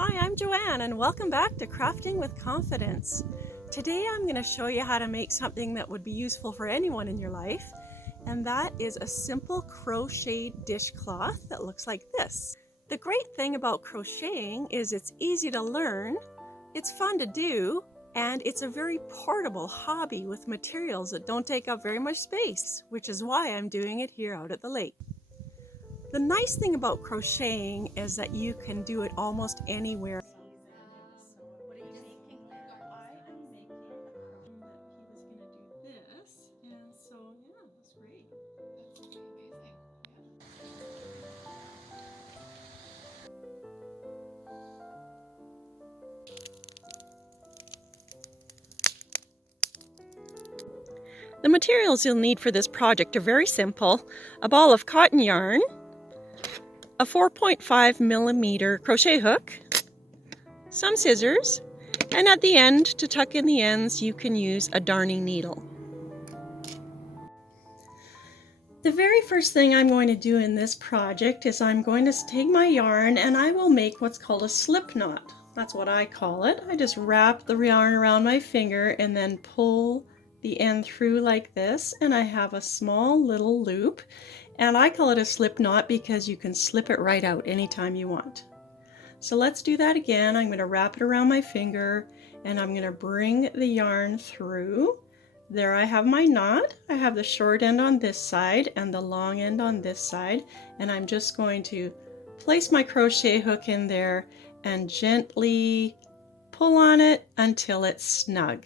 Hi, I'm Joanne and welcome back to Crafting with Confidence. Today I'm going to show you how to make something that would be useful for anyone in your life, and that is a simple crocheted dishcloth that looks like this. The great thing about crocheting is it's easy to learn, it's fun to do, and it's a very portable hobby with materials that don't take up very much space, which is why I'm doing it here out at the lake. The nice thing about crocheting is that you can do it almost anywhere. So what are you making? I am making a crochet that he was going to do this, and so yeah, that's great. That's pretty amazing. The materials you'll need for this project are very simple: a ball of cotton yarn, a 4.5mm crochet hook, some scissors, and at the end, to tuck in the ends, you can use a darning needle. The very first thing I'm going to do in this project is I'm going to take my yarn and I will make what's called a slip knot. That's what I call it. I just wrap the yarn around my finger and then pull the end through like this, and I have a small little loop, and I call it a slip knot because you can slip it right out anytime you want. So let's do that again. I'm going to wrap it around my finger and I'm going to bring the yarn through. There I have my knot. I have the short end on this side and the long end on this side, and I'm just going to place my crochet hook in there and gently pull on it until it's snug.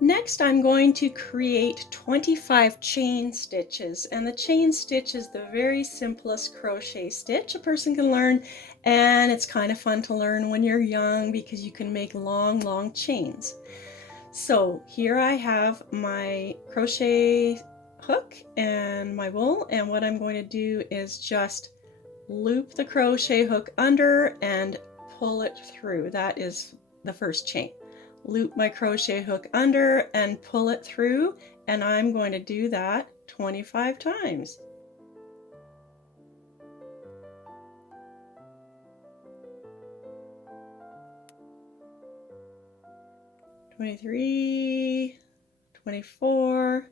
Next, I'm going to create 25 chain stitches, and the chain stitch is the very simplest crochet stitch a person can learn, and it's kind of fun to learn when you're young because you can make long chains. So here I have my crochet hook and my wool, and what I'm going to do is just loop the crochet hook under and pull it through. That is the first chain. Loop my crochet hook under and pull it through, and I'm going to do that 25 times. "23, 24,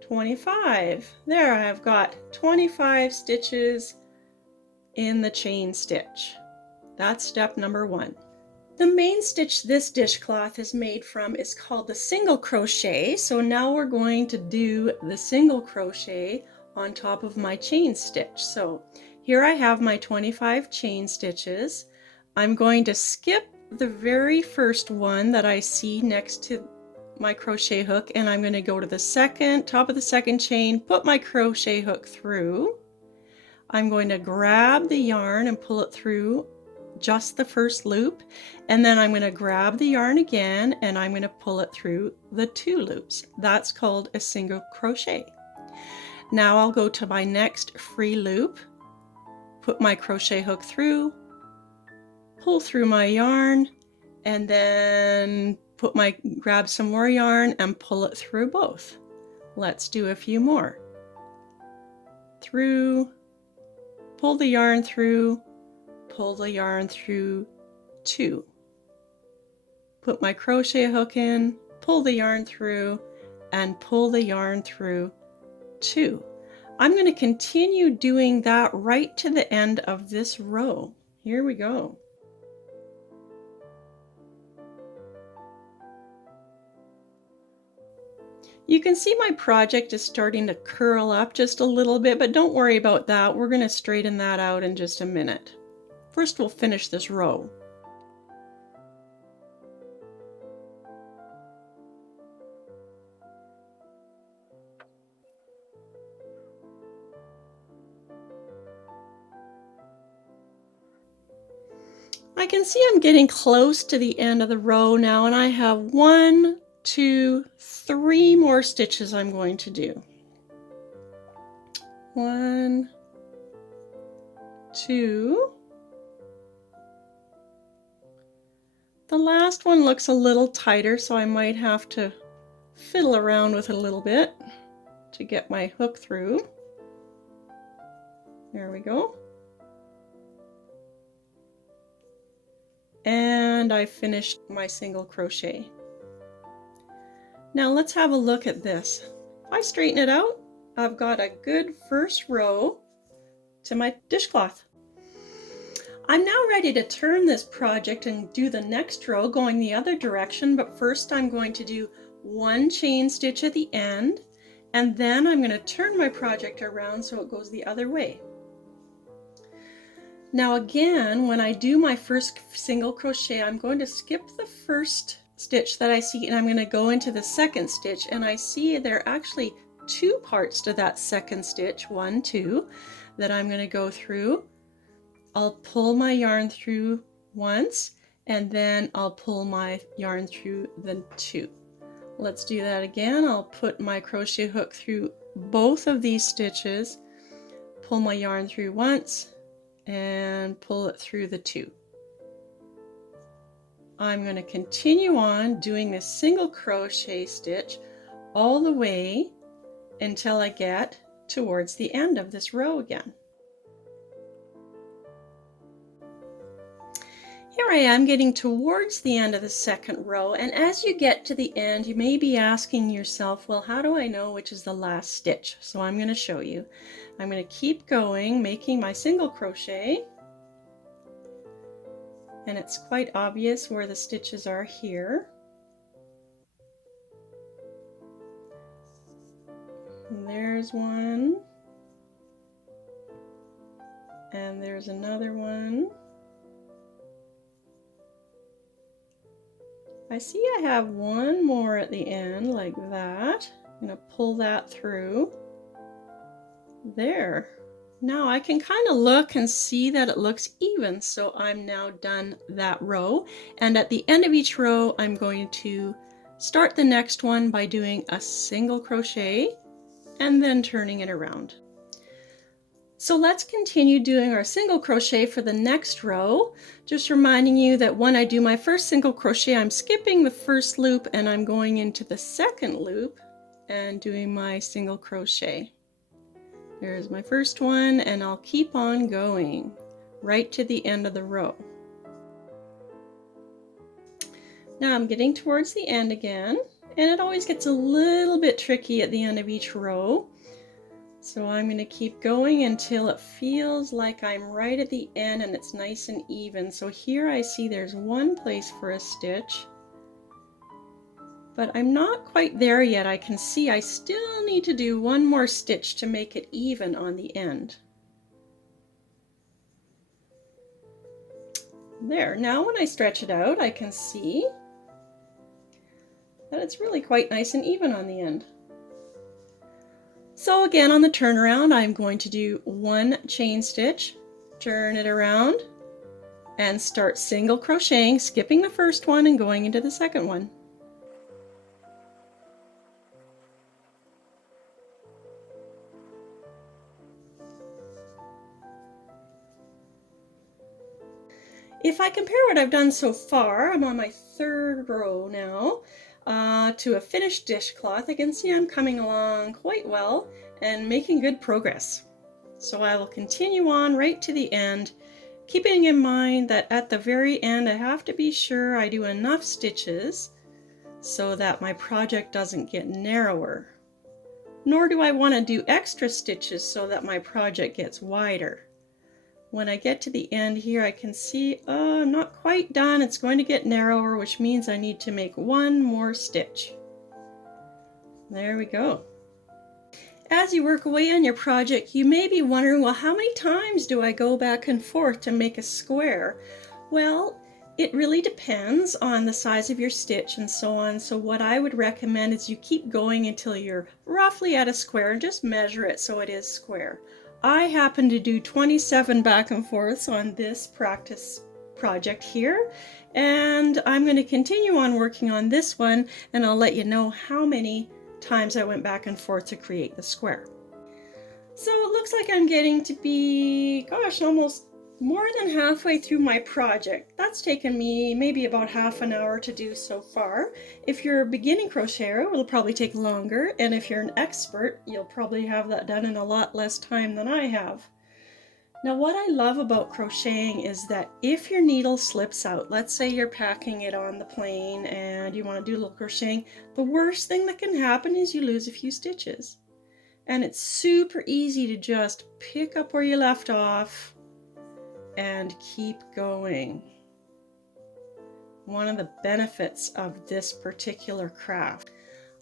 25. There, I've got 25 stitches in the chain stitch. That's step number one. The main stitch this dishcloth is made from is called the single crochet. So now we're going to do the single crochet on top of my chain stitch. So here I have my 25 chain stitches. I'm going to skip the very first one that I see next to my crochet hook, and I'm going to go to the top of the second chain, put my crochet hook through. I'm going to grab the yarn and pull it through just the first loop, and then I'm going to grab the yarn again and I'm going to pull it through the two loops. That's called a single crochet. Now I'll go to my next free loop, put my crochet hook through, pull through my yarn, and then grab some more yarn and pull it through both. Let's do a few more. Through, pull the yarn through, pull the yarn through two. Put my crochet hook in, pull the yarn through, and pull the yarn through two. I'm going to continue doing that right to the end of this row. Here we go. You can see my project is starting to curl up just a little bit, but don't worry about that. We're going to straighten that out in just a minute. First, we'll finish this row. I can see I'm getting close to the end of the row now, and I have 1, 2, 3 more stitches I'm going to do. 1, 2. The last one looks a little tighter, so I might have to fiddle around with it a little bit to get my hook through. There we go. and I finished my single crochet. Now let's have a look at this. If I straighten it out, I've got a good first row to my dishcloth. I'm now ready to turn this project and do the next row going the other direction, but first I'm going to do one chain stitch at the end, and then I'm going to turn my project around so it goes the other way. Now again, when I do my first single crochet, I'm going to skip the first stitch that I see, and I'm going to go into the second stitch, and I see there are actually two parts to that second stitch, 1, 2, that I'm going to go through. I'll pull my yarn through once, and then I'll pull my yarn through the 2. Let's do that again. I'll put my crochet hook through both of these stitches, pull my yarn through once, and pull it through the 2. I'm going to continue on doing this single crochet stitch all the way until I get towards the end of this row again. Here I am getting towards the end of the second row, and as you get to the end you may be asking yourself, well, how do I know which is the last stitch? So I'm going to show you. I'm going to keep going, making my single crochet, and it's quite obvious where the stitches are here. And there's one, and there's another one. I see I have one more at the end like that. I'm going to pull that through. There. Now I can kind of look and see that it looks even, so I'm now done that row, and at the end of each row I'm going to start the next one by doing a single crochet and then turning it around. So let's continue doing our single crochet for the next row. Just reminding you that when I do my first single crochet, I'm skipping the first loop and I'm going into the second loop and doing my single crochet. There's my first one, and I'll keep on going right to the end of the row. Now I'm getting towards the end again, and it always gets a little bit tricky at the end of each row. So I'm going to keep going until it feels like I'm right at the end and it's nice and even. So here I see there's one place for a stitch, but I'm not quite there yet. I can see I still need to do one more stitch to make it even on the end. There, now when I stretch it out, I can see that it's really quite nice and even on the end. So again, on the turnaround, I'm going to do one chain stitch, turn it around, and start single crocheting, skipping the first one and going into the second one. If I compare what I've done so far, I'm on my third row now, to a finished dishcloth. I can see I'm coming along quite well and making good progress. So I will continue on right to the end, keeping in mind that at the very end I have to be sure I do enough stitches so that my project doesn't get narrower. Nor do I want to do extra stitches so that my project gets wider. When I get to the end here, I can see, I'm not quite done. It's going to get narrower, which means I need to make one more stitch. There we go. As you work away on your project, you may be wondering, well, how many times do I go back and forth to make a square? Well, it really depends on the size of your stitch and so on. So what I would recommend is you keep going until you're roughly at a square and just measure it so it is square. I happen to do 27 back and forths on this practice project here, and I'm going to continue on working on this one, and I'll let you know how many times I went back and forth to create the square. So it looks like I'm getting to be, gosh, almost more than halfway through my project. That's taken me maybe about half an hour to do so far. If you're a beginning crocheter, it will probably take longer, and if you're an expert, you'll probably have that done in a lot less time than I have. Now what I love about crocheting is that if your needle slips out, let's say you're packing it on the plane and you want to do a little crocheting, the worst thing that can happen is you lose a few stitches. And it's super easy to just pick up where you left off and keep going. One of the benefits of this particular craft.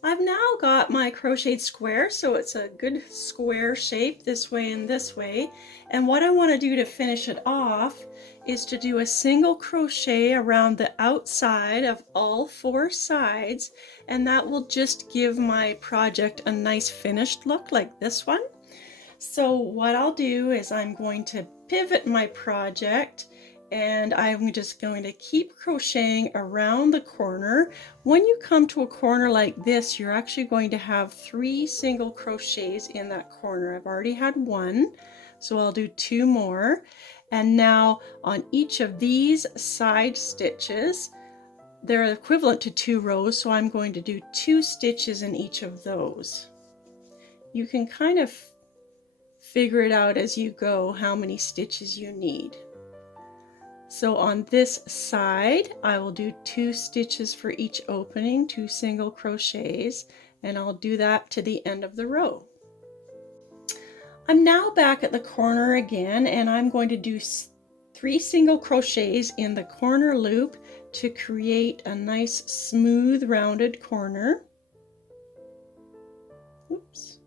I've now got my crocheted square, so it's a good square shape this way and this way. And what I want to do to finish it off is to do a single crochet around the outside of all 4 sides, and that will just give my project a nice finished look like this one. So what I'll do is I'm going to pivot my project, and I'm just going to keep crocheting around the corner. When you come to a corner like this, you're actually going to have 3 single crochets in that corner. I've already had 1, so I'll do 2 more. And now on each of these side stitches, they're equivalent to 2 rows, so I'm going to do 2 stitches in each of those. You can kind of figure it out as you go how many stitches you need. So on this side, I will do 2 stitches for each opening, 2 single crochets, and I'll do that to the end of the row. I'm now back at the corner again, and I'm going to do 3 single crochets in the corner loop to create a nice smooth rounded corner. Oops.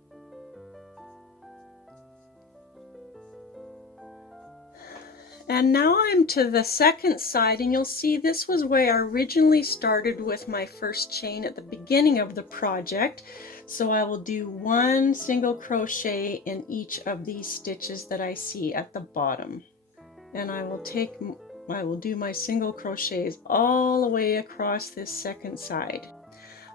And now I'm to the second side, and you'll see this was where I originally started with my first chain at the beginning of the project. So I will do 1 single crochet in each of these stitches that I see at the bottom. And I will do my single crochets all the way across this second side.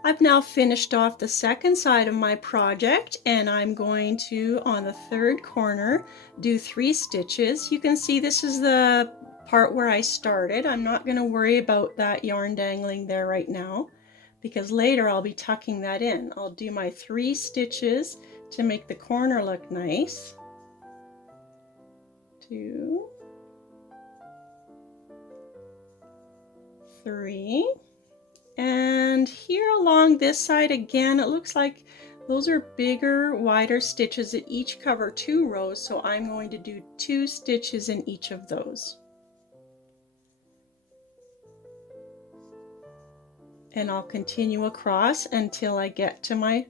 I've now finished off the second side of my project, and I'm going to, on the third corner, do 3 stitches. You can see this is the part where I started. I'm not going to worry about that yarn dangling there right now, because later I'll be tucking that in. I'll do my 3 stitches to make the corner look nice. 2, 3. And here along this side again, it looks like those are bigger, wider stitches that each cover 2 rows, so I'm going to do 2 stitches in each of those. And I'll continue across until I get to my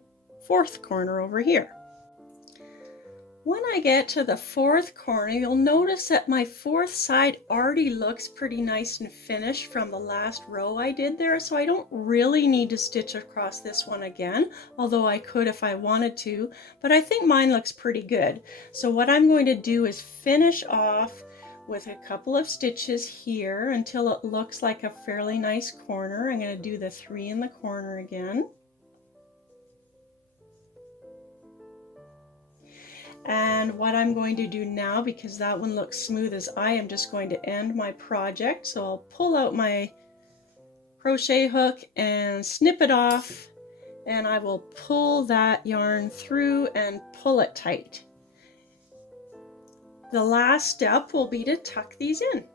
4th corner over here. When I get to the 4th corner, you'll notice that my 4th side already looks pretty nice and finished from the last row I did there, so I don't really need to stitch across this one again, although I could if I wanted to, but I think mine looks pretty good. So what I'm going to do is finish off with a couple of stitches here until it looks like a fairly nice corner. I'm going to do the 3 in the corner again. And what I'm going to do now, because that one looks smooth, is I am just going to end my project. So I'll pull out my crochet hook and snip it off, and I will pull that yarn through and pull it tight. The last step will be to tuck these in.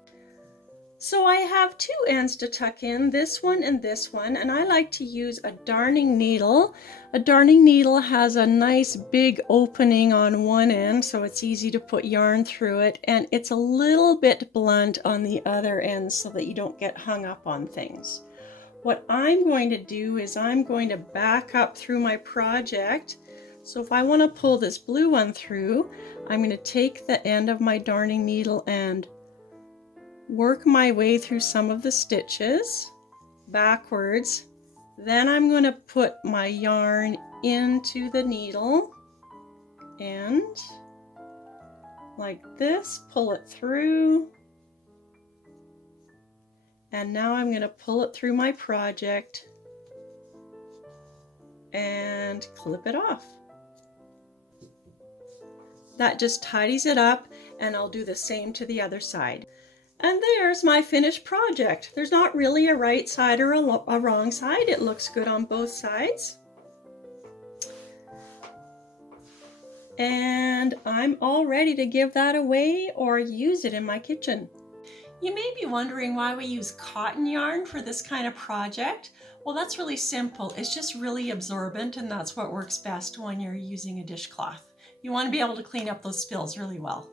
So I have 2 ends to tuck in, this one, and I like to use a darning needle. A darning needle has a nice big opening on one end, so it's easy to put yarn through it, and it's a little bit blunt on the other end so that you don't get hung up on things. What I'm going to do is I'm going to back up through my project. So if I want to pull this blue one through, I'm going to take the end of my darning needle and work my way through some of the stitches backwards. Then I'm going to put my yarn into the needle and like this, pull it through, and now I'm going to pull it through my project and clip it off. That just tidies it up, and I'll do the same to the other side. And there's my finished project. There's not really a right side or a wrong side. It looks good on both sides. And I'm all ready to give that away or use it in my kitchen. You may be wondering why we use cotton yarn for this kind of project. Well, that's really simple. It's just really absorbent, and that's what works best when you're using a dishcloth. You want to be able to clean up those spills really well.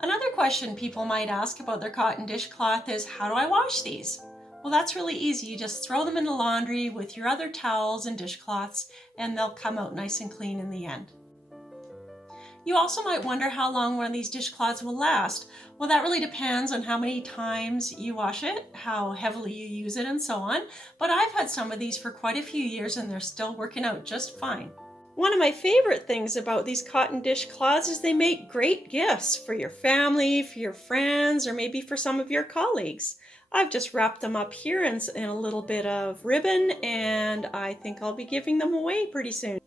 Another question people might ask about their cotton dishcloth is, how do I wash these? Well, that's really easy. You just throw them in the laundry with your other towels and dishcloths, and they'll come out nice and clean in the end. You also might wonder how long one of these dishcloths will last. Well, that really depends on how many times you wash it, how heavily you use it, and so on. But I've had some of these for quite a few years and they're still working out just fine. One of my favorite things about these cotton dishcloths is they make great gifts for your family, for your friends, or maybe for some of your colleagues. I've just wrapped them up here in a little bit of ribbon, and I think I'll be giving them away pretty soon.